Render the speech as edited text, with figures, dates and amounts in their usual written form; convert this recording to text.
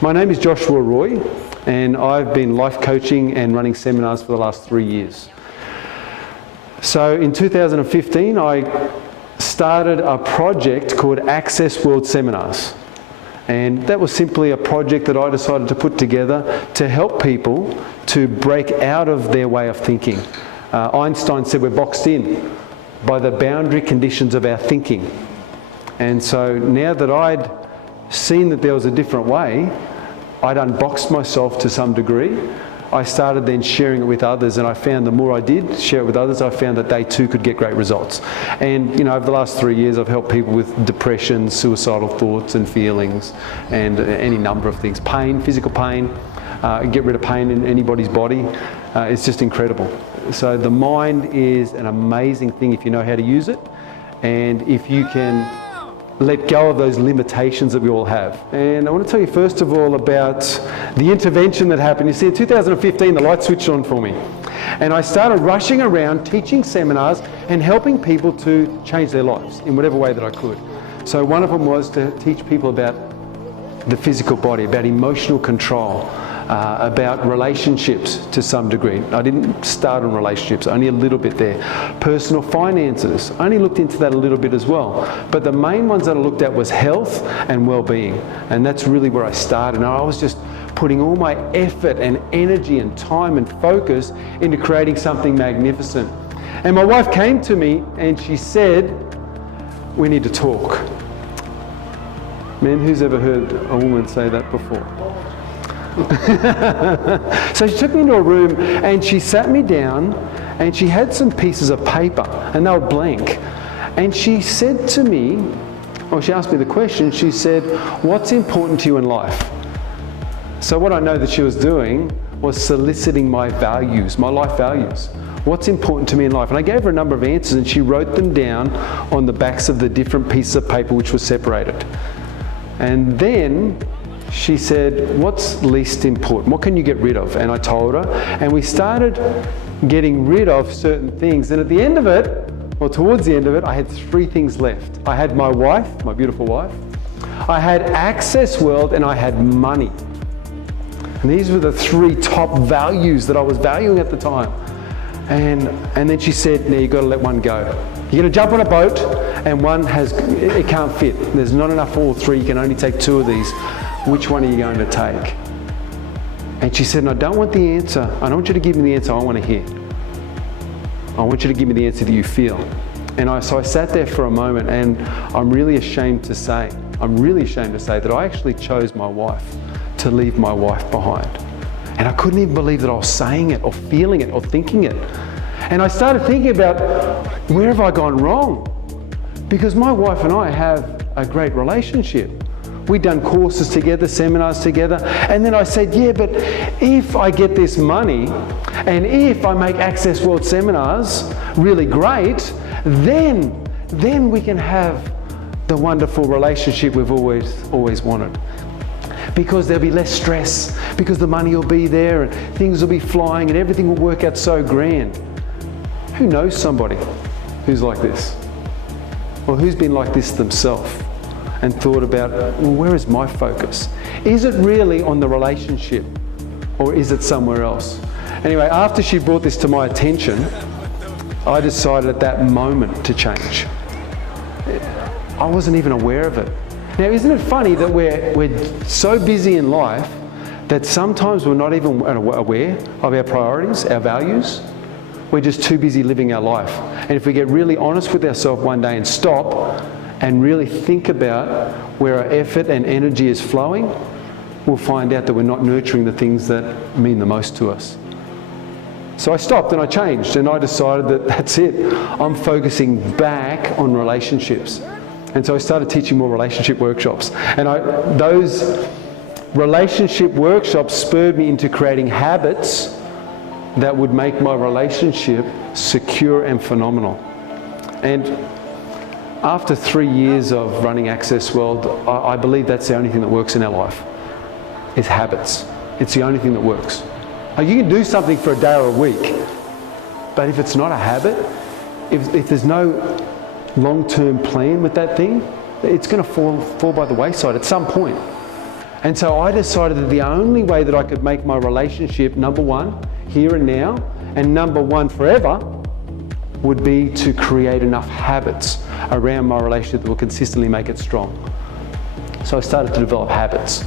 My name is Joshua Roy, and I've been life coaching and running seminars for the last 3 years. So in 2015, I started a project called Access World Seminars. And that was simply a project that I decided to put together to help people to break out of their way of thinking. Einstein said we're boxed in by the boundary conditions of our thinking. And so now that I'd seen that there was a different way, I'd unboxed myself to some degree. I started then sharing it with others, and I found the more I did share it with others, I found that they too could get great results. And over the last 3 years, I've helped people with depression, suicidal thoughts and feelings, and any number of things. Pain, physical pain, get rid of pain in anybody's body. It's just incredible. So the mind is an amazing thing if you know how to use it, and if you can let go of those limitations that we all have. And I want to tell you first of all about the intervention that happened. You see, in 2015, the light switched on for me. And I started rushing around teaching seminars and helping people to change their lives in whatever way that I could. So one of them was to teach people about the physical body, about emotional control, about relationships to some degree. I didn't start on relationships, only a little bit there. Personal finances, I only looked into that a little bit as well. But the main ones that I looked at was health and well-being. And that's really where I started. And I was just putting all my effort and energy and time and focus into creating something magnificent. And my wife came to me and she said, we need to talk. Man, who's ever heard a woman say that before? So she took me into a room and she sat me down and she had some pieces of paper and they were blank. And she said to me, or she asked me the question, she said, what's important to you in life? So what I know that she was doing was soliciting my values, my life values. What's important to me in life? And I gave her a number of answers and she wrote them down on the backs of the different pieces of paper which were separated. And then she said, what's least important? What can you get rid of? And I told her, and we started getting rid of certain things. And at the end of it, or towards the end of it, I had 3 things left. I had my wife, my beautiful wife. I had Access World, and I had money. And these were the 3 top values that I was valuing at the time. And then she said, now you've got to let one go. You're going to jump on a boat, and one it can't fit. There's not enough for all 3. You can only take 2 of these. Which one are you going to take? And she said, no, I don't want the answer. I don't want you to give me the answer I want to hear. I want you to give me the answer that you feel. And so I sat there for a moment, and I'm really ashamed to say that I actually chose my wife to leave my wife behind. And I couldn't even believe that I was saying it or feeling it or thinking it. And I started thinking about, where have I gone wrong? Because my wife and I have a great relationship. We'd done courses together, seminars together, and then I said, yeah, but if I get this money and if I make Access World Seminars really great, then we can have the wonderful relationship we've always wanted. Because there'll be less stress, because the money will be there and things will be flying and everything will work out so grand. Who knows somebody who's like this? Or who's been like this themselves? And thought about, well, where is my focus? Is it really on the relationship or is it somewhere else? Anyway, after she brought this to my attention, I decided at that moment to change. I wasn't even aware of it. Now, isn't it funny that we're so busy in life that sometimes we're not even aware of our priorities, our values? We're just too busy living our life. And if we get really honest with ourselves one day and stop and really think about where our effort and energy is flowing, we'll find out that we're not nurturing the things that mean the most to us. So I stopped and I changed and I decided that that's it. I'm focusing back on relationships. And so I started teaching more relationship workshops. And those relationship workshops spurred me into creating habits that would make my relationship secure and phenomenal. And after 3 years of running Access World, I believe that's the only thing that works in our life, is habits. It's the only thing that works. You can do something for a day or a week, but if it's not a habit, if there's no long-term plan with that thing, it's going to fall by the wayside at some point. And so I decided that the only way that I could make my relationship number one, here and now, and number one forever, would be to create enough habits around my relationship that will consistently make it strong. So I started to develop habits.